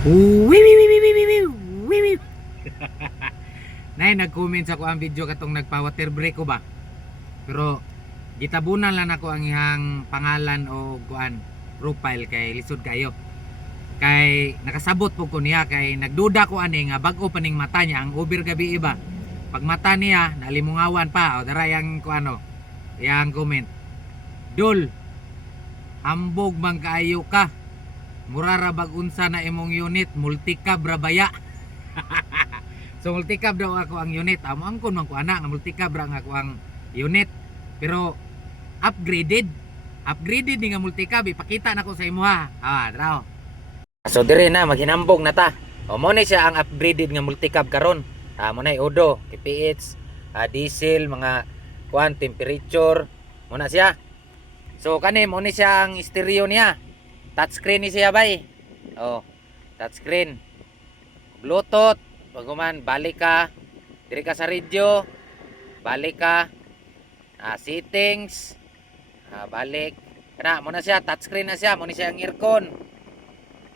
Wiwi. Nay nag-comment sa ko ang video katong nagpa-water break ko ba. Pero gitabunan lang ako ang ihang pangalan o kuan profile kay lisod kayo. Kay nakasabot po ko niya kay nagduda ko ani nga bag-o pa ning mata niya ang over gabi iba. Pag mata niya nalimungawan pa o dara yang kuano. Yang comment. Dol. Ambog man kaayo ka. Murara bag-unsa na imong unit, multicab ra baya. So multicab daw ako ang unit. Amo angkon man ko ana nga multicab ra nga ako ang unit. Pero upgraded. Upgraded ni nga multicab ipakita nako sa imo ha. Draw. So dire na maghinambog na ta. O mo ni siya ang upgraded nga multicab karon. Mo na udo, PPH, diesel, mga kuan temperature, mo na siya. So kani mo ni siya ang stereo niya. Touchscreen ni siya bay. Touchscreen. Bluetooth, paguman balik ka diri ka sa radio, balik ka settings, balik kana mo na siya touchscreen na siya, mo ni siya ang aircon.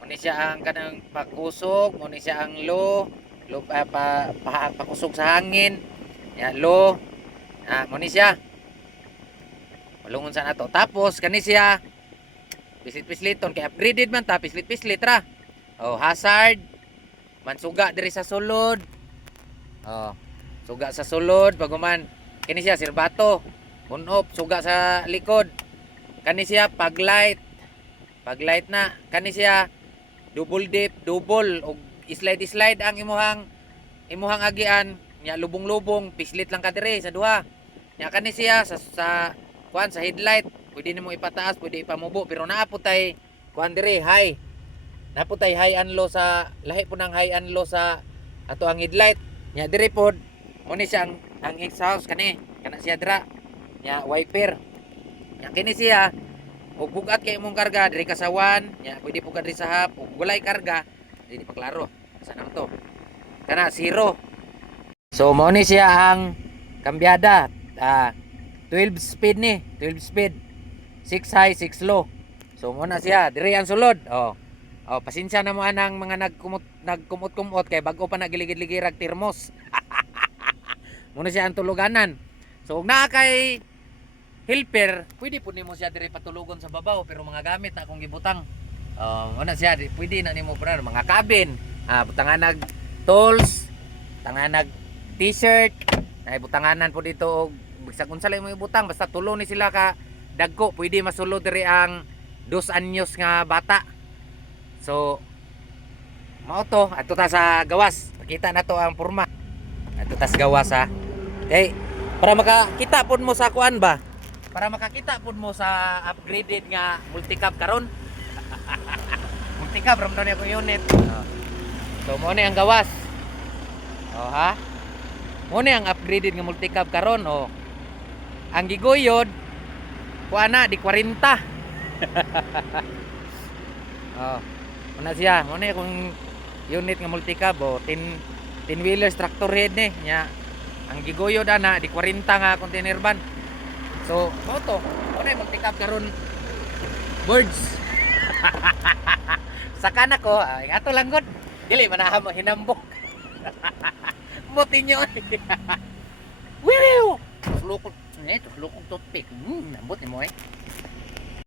Mo ni siya ang kanang pakusog, mo ni siya ang low pakusog sa hangin. Ya low. Mo ni siya. Malungon sa nato. Tapos kani siya pislit-pisliton kay upgraded man ta, pislit-pislit ra. Hazard mansuga diri sa sulod. Suga sa sulod paguman kini siya sirbato. On off suga sa likod. Kani siya paglight. Paglight na kani siya double dip, double og slide ang imuhang agian nya lubong-lubong, pislit lang ka diri sa duha. Nya kani siya sa kuan sa headlight, pwede nimo ipataas, pwede ipamubo pero naaputay kuan diri high. Naputay high and low sa lahi po ng high and low sa ato ang headlight. Nya diri pod mo ni siya ang exhaust kani, kana siya dira. Nya wiper. Nya kini siya ug bugat kay imong karga diri ka sa 1, nya pwede po ka diri sa half ug walay karga, dili pa klaro. Sa nang to. Kana 0. So mo ni siya ang kambyada. 12 speed ni, 12 speed. 6 high, 6 low. So muna siya, diri ang sulod. Pasensya na mo anang mga nagkumot-kumot kay bago pa nagiligid-ligirag termos. Muna siya ang tuluganan. So ug naa kay helper, pwede po nimo siya diri patulugon sa babaw pero mga gamit na akong gibutang. Muna siya, pwede na nimo para mga cabin. Butangan nag tools, butangan nag t-shirt, ay butanganan po dito og bisag unsa lang mo ibutang basta tulo ni sila ka dagko pwede masulod diri ang 2 anyos nga bata. So mao to adto ta sa gawas, pakita na to ang porma adto ta sa gawas ha. Okay, para makakita pud mo sa kuan ba, para makakita pud mo sa upgraded nga multicab karon. Multicab ram daw ni ako unit. So mo ni ang gawas. Ha, mo ni ang upgraded nga multicab karon. Ang giguyod kuana di 40. Una siya, mo ni kung unit nga multicab 10 wheelers tractor head ni nya. Ang giguyod ana di 40 nga container van. So, mo to, mo ni multicab karon birds. Saka na ko, ato lang gud. Dili manaha mo hinambok. Motinyo. Wiwiw. Lukot. Ito, lukot toothpick. Nambot ni mo